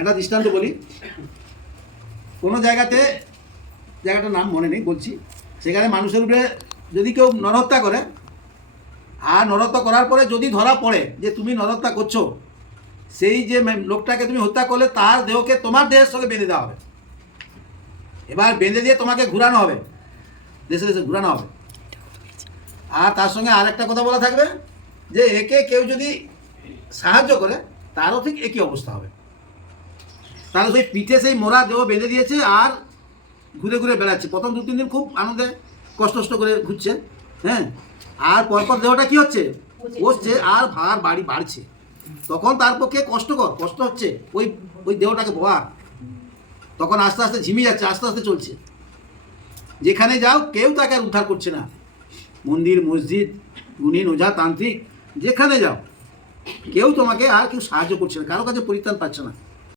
একটা দৃষ্টান্ত বলি। কোনো জায়গাটার নাম মনে নেই বলছি, সেখানে মানুষের উপরে যদি কেউ নরহত্যা করে, আর নরহত্যা করার পরে যদি ধরা পড়ে যে তুমি নরহত্যা করছো, সেই যে লোকটাকে তুমি হত্যা করলে তার দেহকে তোমার দেহের সঙ্গে বেঁধে দেওয়া হবে। এবার বেঁধে দিয়ে তোমাকে ঘুরানো হবে, দেশে দেশে ঘুরানো হবে। আর তার সঙ্গে আর একটা কথা বলা থাকবে যে একে কেউ যদি সাহায্য করে তারও ঠিক একই অবস্থা হবে। তাহলে সেই পিঠে সেই মোড়া দেহ বেঁধে দিয়েছে আর ঘুরে ঘুরে বেড়াচ্ছে। প্রথম 2-3 দিন খুব আনন্দে কষ্ট করে ঘুরছে, হ্যাঁ, আর পরপর দেহটা কি হচ্ছে, বসছে আর ভার বাড়ি বাড়ছে। তখন তার পক্ষে কষ্ট হচ্ছে ওই দেহটাকে বয়া। তখন আস্তে আস্তে ঝিমিয়ে যাচ্ছে, আস্তে আস্তে চলছে। যেখানে যাও কেউ তাকে আর উদ্ধার করছে না। মন্দির, মসজিদ, গুণী, ওঝা, তান্ত্রিক, যেখানে যাও কেউ তোমাকে আর কেউ সাহায্য করছে না, কারো কাছে পরিত্রাণ পাচ্ছে না।